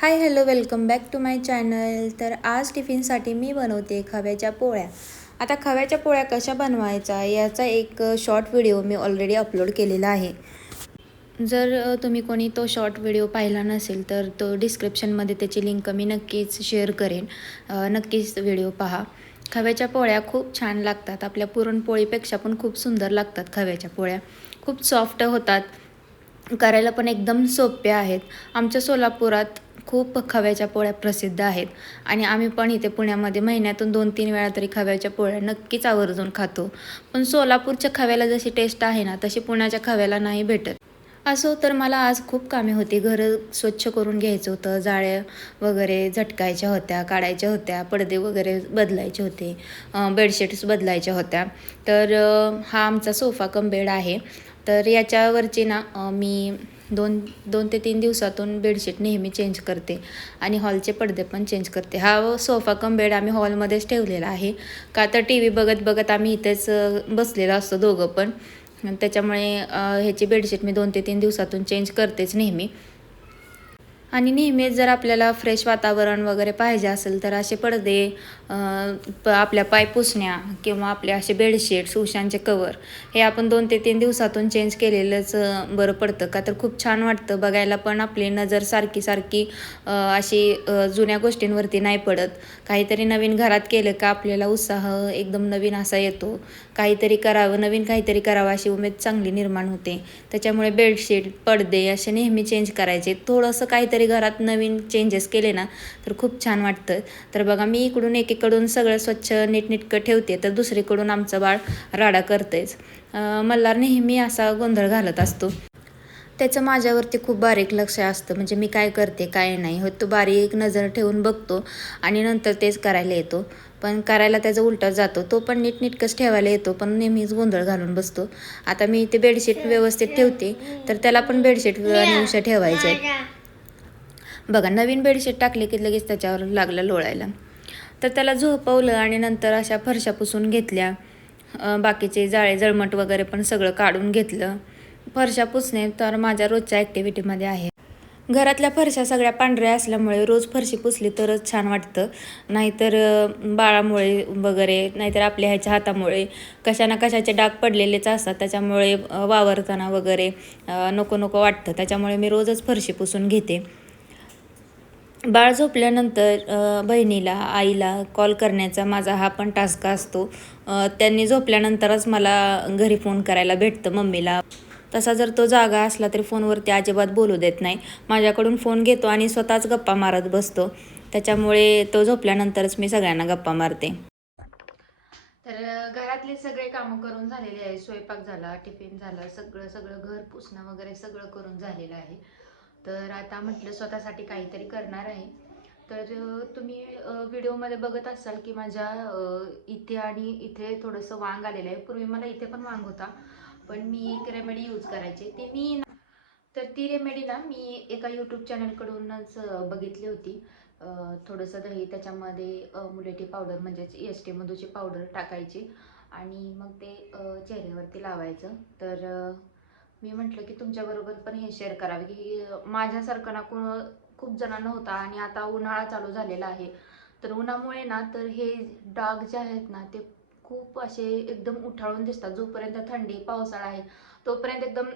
High hello welcome back to my channel. तर आज टिफिनसाठी मी बनवते खव्याच्या पोळ्या. आता खव्याच्या पोळ्या कशा बनवायचा याचा एक शॉर्ट व्हिडिओ मी ऑलरेडी अपलोड केलेला आहे. जर तुम्ही कोणी तो शॉर्ट व्हिडिओ पाहिला नसेल तर तो डिस्क्रिप्शनमध्ये त्याची लिंक मी नक्कीच शेअर करेन. नक्कीच व्हिडिओ पहा. खव्याच्या पोळ्या खूप छान लागतात. आपल्या पुरणपोळीपेक्षा पण खूप सुंदर लागतात खव्याच्या पोळ्या. खूप सॉफ्ट होतात. करायला पण एकदम सोप्या आहेत. आमच्या सोलापुरात खूप खव्याच्या पोळ्या प्रसिद्ध आहेत आणि आम्ही पण इथे पुण्यामध्ये महिन्यातून 2-3 वेळा तरी खव्याच्या पोळ्या नक्कीच आवर्जून खातो. पण सोलापूरच्या खव्याला जशी टेस्ट आहे ना तशी पुण्याच्या खव्याला नाही भेटत. असो तर मला आज खूप कामे होती. घरं स्वच्छ करून घ्यायचं होतं. जाळ्या वगैरे झटकायच्या होत्या, काढायच्या होत्या, पडदे वगैरे बदलायचे होते, बेडशीट्स बदलायच्या होत्या. तर हा आमचा सोफा कम बेड आहे. तर याच्यावरची ना मी 2 ते 3 दिवसातून बेडशीट नेहमी चेंज करते आणि हॉलचे पडदे पण चेंज करते. हा सोफा कम बेड आम्ही हॉलमध्येच ठेवलेला आहे. का तर टी व्ही बघत बघत आम्ही इथेच बसलेलो असतो दोघं पण. त्याच्यामुळे ह्याची बेडशीट मी 2 ते 3 दिवसातून चेंज करतेच नेहमी. आणि नेहमीच जर आपल्याला फ्रेश वातावरण वगैरे पाहिजे असेल तर असे पडदे, आपल्या पाय पुसण्या किंवा आपले असे बेडशीट्स, उशांचे कवर हे आपण 2 ते 3 दिवसातून चेंज केलेलंच बरं पडतं. का तर खूप छान वाटतं बघायला पण. आपली नजर सारखी सारखी अशी जुन्या गोष्टींवरती नाही पडत. काहीतरी नवीन घरात केलं का आपल्याला उत्साह एकदम नवीन असा येतो. काहीतरी करावं, नवीन काहीतरी करावं अशी उमेद चांगली निर्माण होते. त्याच्यामुळे बेडशीट, पडदे असे नेहमी चेंज करायचे. थोडंसं काहीतरी घरात नवीन चेंजेस केले ना तर खूप छान वाटतं. तर बघा मी इकडून एकीकडून सगळं स्वच्छ नीटनेटकं ठेवते तर दुसरीकडून आमचं बाळ राडा करतंयच. मल्हार नेहमी असा गोंधळ घालत असतो. त्याचं माझ्यावरती खूप बारीक लक्ष असतं. म्हणजे मी काय करते काय नाही हो तो बारीक नजर ठेवून बघतो आणि नंतर तेच करायला येतो. पण करायला त्याचं उलटं जातो. तो पण नीटनेटकंच ठेवायला येतो पण नेहमीच गोंधळ घालून बसतो. आता मी ते बेडशीट व्यवस्थित ठेवते तर त्याला पण बेडशीट आणि उशा ठेवायचे आहेत. बघा नवीन बेडशीट टाकली की लगेच त्याच्यावर लागलं लोळायला. तर त्याला झोपवलं आणि नंतर अशा फरशा पुसून घेतल्या. बाकीचे जाळे जळमट वगैरे पण सगळं काढून घेतलं. फरशा पुसणे तर माझ्या रोजच्या ॲक्टिव्हिटीमध्ये आहे. घरातल्या फरशा सगळ्या पांढऱ्या असल्यामुळे रोज फरशी पुसली तरच छान वाटतं. नाहीतर बाळामुळे वगैरे नाहीतर आपल्या ह्याच्या हातामुळे कशा ना कशाचे डाग पडलेलेच असतात. त्याच्यामुळे वावरताना वगैरे नको नको वाटतं. त्याच्यामुळे मी रोजच फरशी पुसून घेते. बाळ झोपल्यानंतर बहिणीला, आईला कॉल करण्याचा माझा हा पण टास्क असतो. त्यांनी झोपल्यानंतरच मला घरी फोन करायला भेटतं मम्मीला. तसा जर तो जागा असला तरी फोनवरती अजिबात बोलू देत नाही. माझ्याकडून फोन घेतो आणि स्वतःच गप्पा मारत बसतो. त्याच्यामुळे तो झोपल्यानंतरच मी सगळ्यांना गप्पा मारते. तर घरातले सगळे कामं करून झालेले आहे. स्वयंपाक झाला, टिफिन झालं, सगळं सगळं घर पुसणं वगैरे सगळं करून झालेलं आहे. तर आता म्हटलं स्वतःसाठी काहीतरी करणार आहे. तर तुम्ही व्हिडिओमध्ये बघत असाल की माझ्या इथे आणि इथे थोडंसं वांग आलेलं आहे. पूर्वी मला इथे पण वांग होता पण मी एक रेमेडी यूज करायचे ते मी. तर ती रेमेडी ना मी एका यूट्यूब चॅनलकडूनच बघितली होती. थोडंसं दही त्याच्यामध्ये मुलेठी पावडर म्हणजेच EST मधूची पावडर टाकायची आणि मग ते चेहऱ्यावरती लावायचं. तर मी म्हटलं की तुमच्याबरोबर पण हे शेअर करावे की माझ्यासारखं ना खूप जणांना होता आणि आता उन्हाळा चालू झालेला आहे. तर उन्हामुळे ना तर हे डाग जे आहेत ना ते खूप असे एकदम उठाळून दिसतात. जोपर्यंत थंडी पावसाळा आहे तोपर्यंत एकदम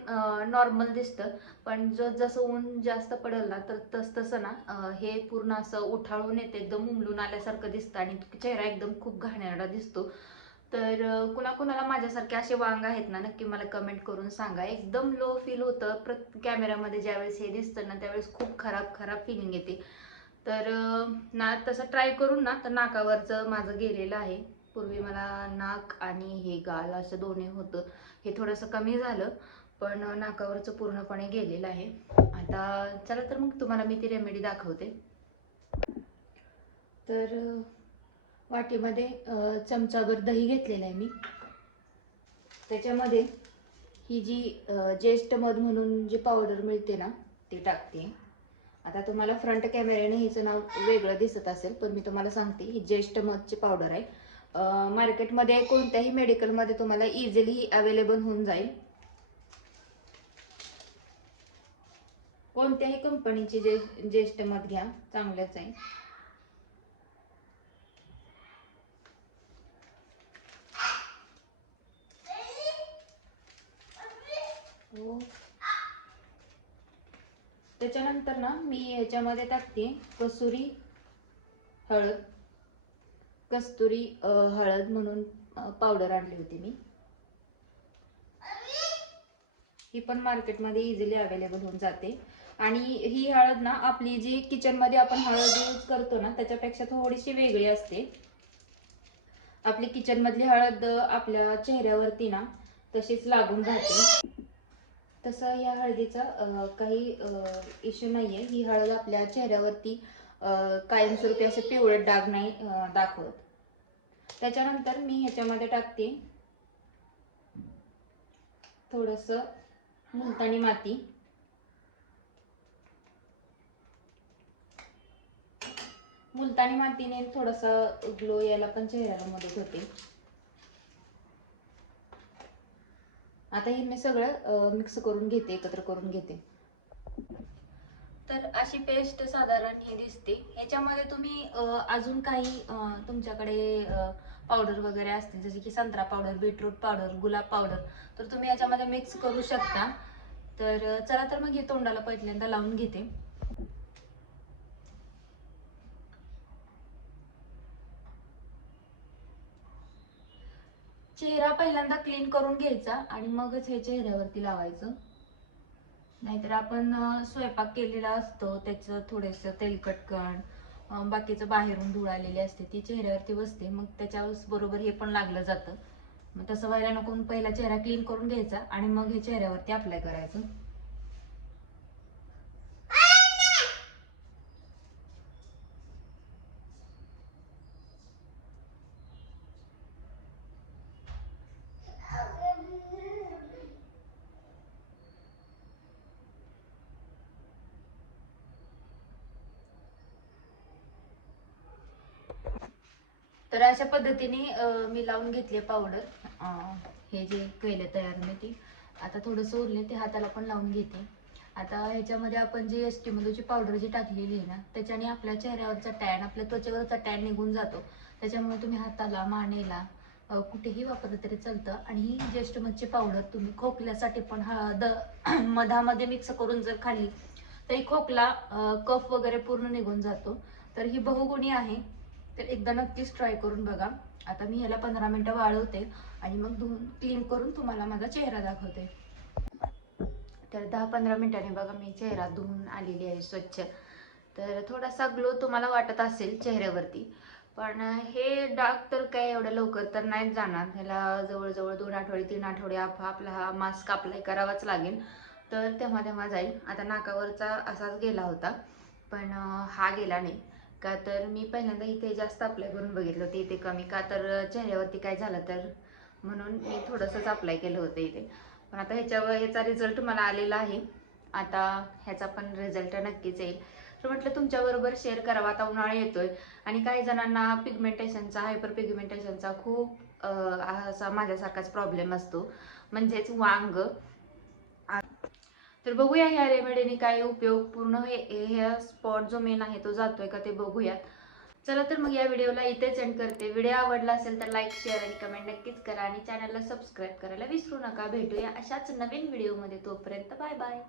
नॉर्मल दिसतं. पण जसं ऊन जास्त पडेल ना तर तसं ना हे पूर्ण असं उठाळून येते, एकदम उमलून आल्यासारखं दिसतं आणि चेहरा एकदम खूप घाणेरडा दिसतो. तर कुणाकुणाला माझ्यासारखे असे वांग आहेत ना नक्की मला कमेंट करून सांगा. एकदम लो फील होतं कॅमेरामध्ये ज्यावेळेस हे दिसतं ना त्यावेळेस खूप खराब खराब फिलिंग येते. तर ना तसं ट्राय करून ना तर नाकावरचं माझं गेलेलं आहे. पूर्वी मला नाक आणि हे गाल असं दोन्ही होतं. हे थोडंसं कमी झालं पण नाकावरचं पूर्णपणे गेलेलं आहे. आता चला तर मग तुम्हाला मी ती रेमेडी दाखवते. तर वाटीमध्ये चमचाभर दही घेतलेलं आहे मी. त्याच्यामध्ये ही जी ज्येष्ठ मध म्हणून जी पावडर मिळते ना ती टाकते. आता तुम्हाला फ्रंट कॅमेऱ्याने हिचं नाव वेगळं दिसत असेल पण मी तुम्हाला सांगते ही ज्येष्ठ मधची पावडर आहे. मार्केटमध्ये कोणत्याही मेडिकलमध्ये तुम्हाला इझिली अवेलेबल होऊन जाईल. कोणत्याही कंपनीची ज्येष्ठ मध घ्या, चांगलंच आहे. त्याच्यानंतर ना मी ह्याच्यामध्ये टाकते कस्तुरी हळद म्हणून पावडर आणली होती मी. ही पण मार्केटमध्ये इझिली अवेलेबल होऊन जाते. आणि ही हळद ना आपली जी किचनमध्ये आपण हळद यूज करतो ना त्याच्यापेक्षा थोडीशी वेगळी असते. आपली किचनमधली हळद आपल्या चेहऱ्यावरती ना तशीच लागून राहते. तसं या हळदीचा काही इश्यू नाहीये. ही हळद आपल्या चेहऱ्यावरती कायमस्वरूपी असे पिवळे डाग नाही दाखवत. त्याच्यानंतर मी ह्याच्यामध्ये टाकते थोडस मुलतानी माती. मुलतानी मातीने थोडासा ग्लो यायला पण चेहऱ्याला मदत होते. आता हे मी सगळं मिक्स करून घेते, एकत्र करून घेते. तर अशी पेस्ट साधारण ही दिसते. ह्याच्यामध्ये तुम्ही अजून काही तुमच्याकडे पावडर वगैरे असतील जसे की संत्रा पावडर, बीटरूट पावडर, गुलाब पावडर, तर तुम्ही याच्यामध्ये मिक्स करू शकता. तर चला तर मग हे तोंडाला पहिल्यांदा लावून घेते. चेहरा पहिल्यांदा क्लीन करून घ्यायचा आणि मगच हे चेहऱ्यावरती लावायचं. नाहीतर आपण स्वयंपाक केलेला असतो त्याचं थोडंसं तेलकट कण बाकीचं बाहेरून धूळ आलेली असते ती चेहऱ्यावरती बसते, मग त्याच्या बरोबर हे पण लागलं जातं. मग तसं व्हायला नको, पहिला चेहरा क्लीन करून घ्यायचा आणि मग हे चेहऱ्यावरती अप्लाय करायचं. तर अशा पद्धतीने मी लावून घेतली पावडर. हे जे केले तयार मी ती आता थोडंसं उरले ते हाताला पण लावून घेते. आता ह्याच्यामध्ये आपण जी एस टी मधूची पावडर जी टाकलेली आहे ना त्याच्याने आपल्या चेहऱ्यावरचा टॅन, आपल्या त्वचेवरचा टॅन निघून जातो. त्याच्यामुळे तुम्ही हाताला, मानेला कुठेही वापरलं तरी चालतं. आणि ही ज्येष्ठ मधची पावडर तुम्ही खोकल्यासाठी पण मधामध्ये मिक्स करून जर खाल्ली तरी खोकला, कफ वगैरे पूर्ण निघून जातो. तर ही बहुगुणी आहे, तर एकदा नक्कीच ट्राय करून बघा. आता मी ह्याला 15 मिनिटं वाळवते आणि मग धुवून क्लीन करून तुम्हाला माझा चेहरा दाखवते. तर 10-15 मिनिटांनी बघा मी चेहरा धुवून आलेली आहे स्वच्छ. तर थोडासा ग्लो तुम्हाला वाटत असेल चेहऱ्यावरती, पण हे डाग तर काय एवढ्या लवकर तर नाहीच जाणार. ह्याला जवळजवळ 2 आठवडे 3 आठवडे आपला हा मास्क अप्लाय करावाच लागेल, तर तेव्हा जाईल. आता नाकावरचा असाच गेला होता, पण हा गेला नाही. का तर मी पहिल्यांदा इथे जास्त अप्लाय करून बघितलं होतं, इथे कमी. का तर चेहऱ्यावरती काय झालं तर म्हणून मी थोडंसंच अप्लाय केलं होतं इथे. पण आता ह्याचा रिझल्ट मला आलेला आहे. आता ह्याचा पण रिझल्ट नक्कीच येईल. तर म्हटलं तुमच्याबरोबर शेअर करावा. आता उन्हाळा येतोय आणि काही जणांना पिगमेंटेशनचा, हायपर पिगमेंटेशनचा खूप असा माझ्यासारखाच प्रॉब्लेम असतो, म्हणजेच वांग. तर बघूया ह्या रेमेडीने काय उपयोग, पूर्ण हे स्पॉट जो मेन आहे तो जातोय का ते बघूया. चला तर मग या व्हिडिओला इथेच एंड करते. व्हिडिओ आवडला असेल तर लाईक, शेअर आणि कमेंट नक्कीच करा आणि चॅनलला सबस्क्राईब करायला विसरू नका. भेटूया अशाच नवीन व्हिडिओमध्ये, तोपर्यंत बाय बाय.